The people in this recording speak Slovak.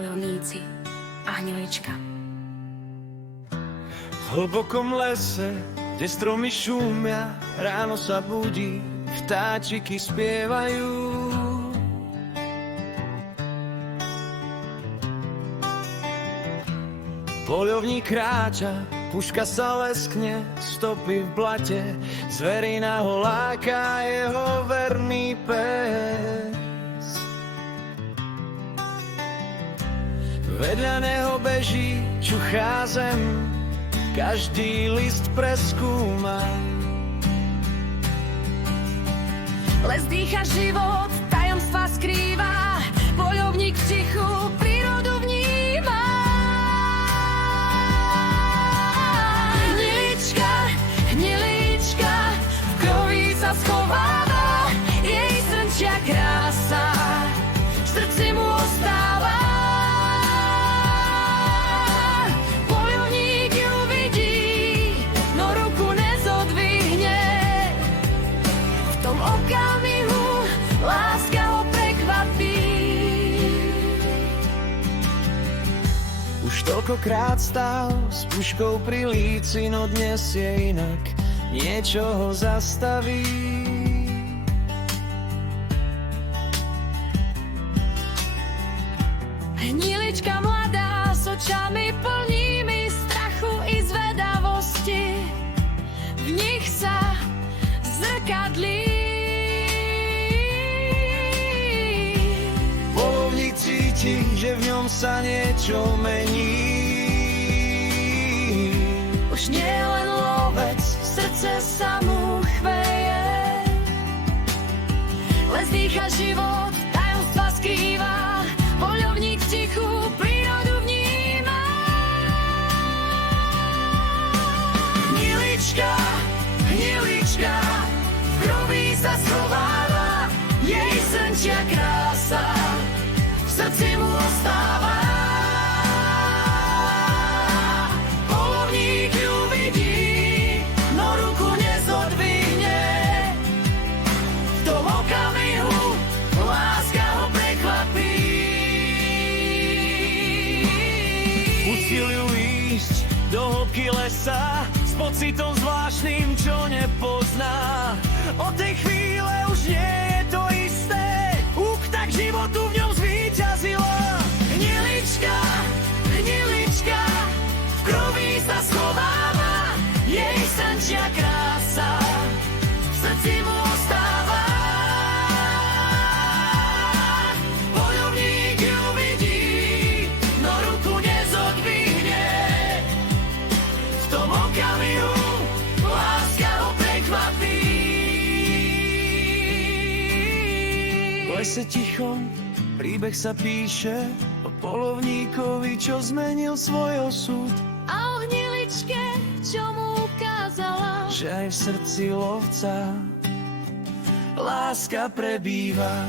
bojovníci a hnilička. V hlbokom lese, kde stromy šúmia, ráno sa budí, vtáčiky spievajú. Poľovník kráča, puška sa leskne, stopy v blate, zverina ho láka, jeho verný pes. Vedľa neho beží, čuchá zem, každý list preskúma. Les dýcha život, tajomstva skrýva, poľovník v tichu prírodu vníma. Hnilička, v krovi sa schováva, jej srnčia krása v srdci mu ostáva. Poľovník ju vidí, no ruku nezodvihne. V tom okamihu láska ho prekvapí. Už toľkokrát stál s puškou pri líci, no dnes je inak, niečo ho zastaví. Hnilička mladá s očami plnými strachu i zvedavosti, v nich sa zrkadlí. Poľovník cíti, že v ňom sa niečo mení. Už nie len lovec, srdce sa mu chveje. Les dýcha život, tajomstva skrýva, poľovník v tichu prírodu vníma. Hnilička, v krovi sa schováva, jej srnčia krása v srdci mu ostáva. Poľovník ju vidí, no ruku nezodvihne. V tom okamihu láska ho prekvapí. Pustil ju ísť do hĺbky lesa s pocitom zvláštnym, čo nepozná. Od tej chvíle už nie je to isté, úchta k životu v ňom zvíťazila. Hnilička, v krovi sa schováva, jej srnčia krása v srdci mu ostáva. Poľovník ju vidí, no ruku nezodvihne. V tom okamihu láska ho prekvapí. V lese tichom príbeh sa píše o poľovníkovi, čo zmenil svoj osud. A o hniličke, čo mu ukázala, Že aj v srdci lovca láska prebýva.